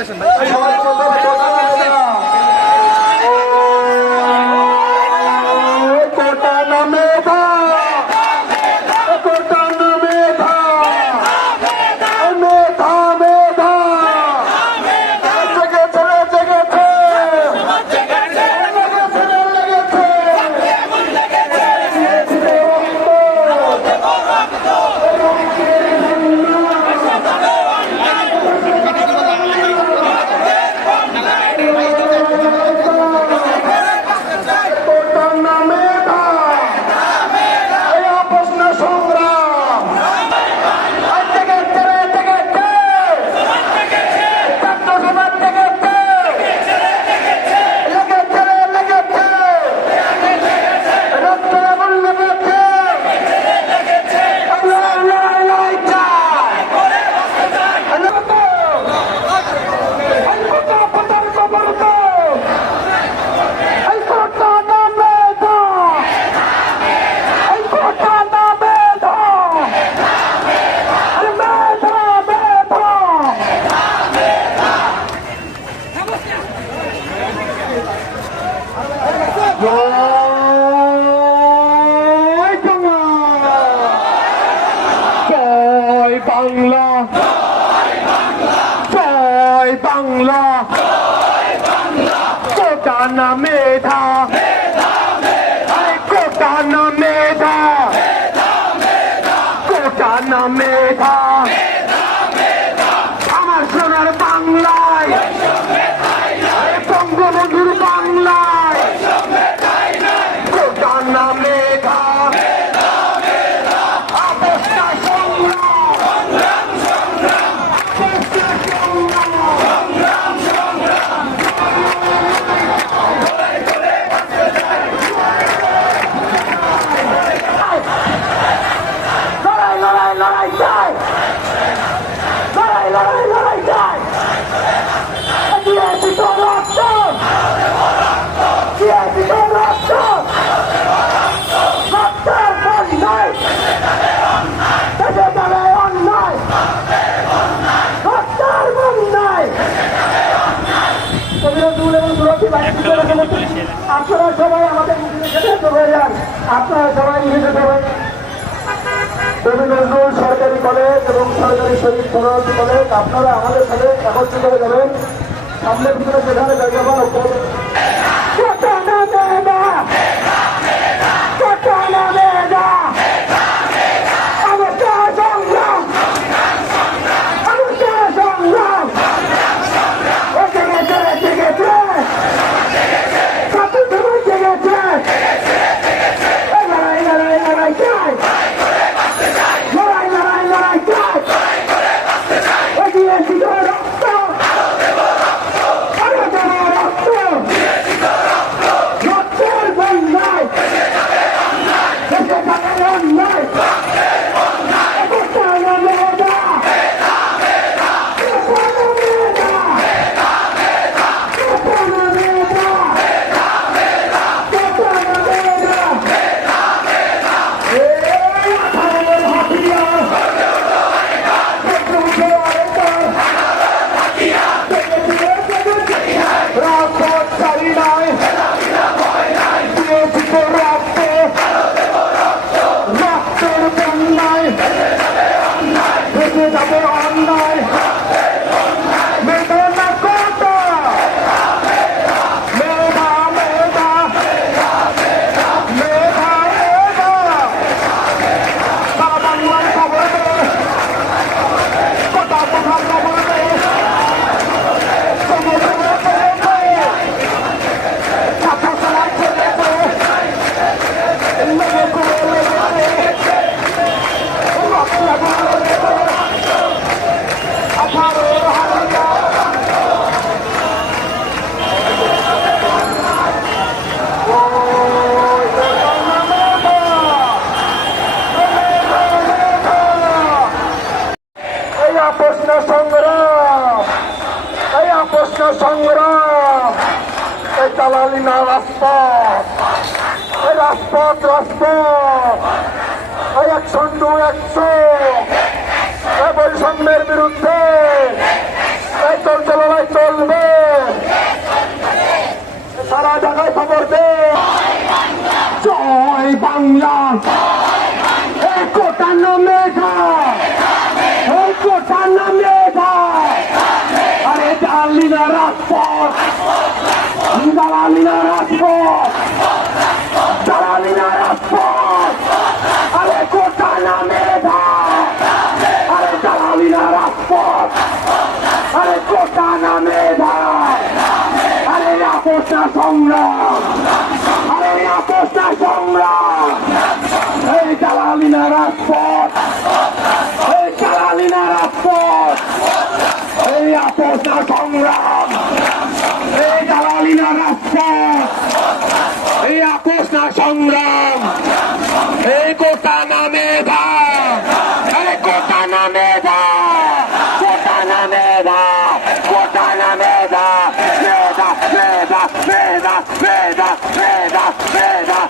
আসেন ভাই বাংলা। জয় বাংলা। কোটা না মেধা। কোটা না মেধা। কোটা না মেধা। আপনারা সবাই আমাদের আপনারা সবাই নিজেদের নজরুল সরকারি কলেজ এবং সরকারি শরীফ সরকারি কলেজ, আপনারা আমাদের সাথে একত্রিত হয়ে যাবেন। সামনে ভিতরে যেখানে জায়গা রাজপথ এই রাজপথ রাজপথ এই একশো টু একশো। এই বৈষম্যের বিরুদ্ধে। এই চলছে লড়াই চলবে সারা ঢাকায় খবর দে। জয় বাংলা। আরে কোটা নামে দাঁড়ায় আরে আপোষা সংগ্রাম আরে আপোষা সংগ্রাম এই দালালি না রাজপথ। এই দালালি না রাজপথ। এই আপোষা সংগ্রাম এই দালালি না রাজপথ। এই আপোষা সংগ্রাম এই কোটা নামে দাঁড় আরে কোটা নামে দাঁড় せいだ、せ。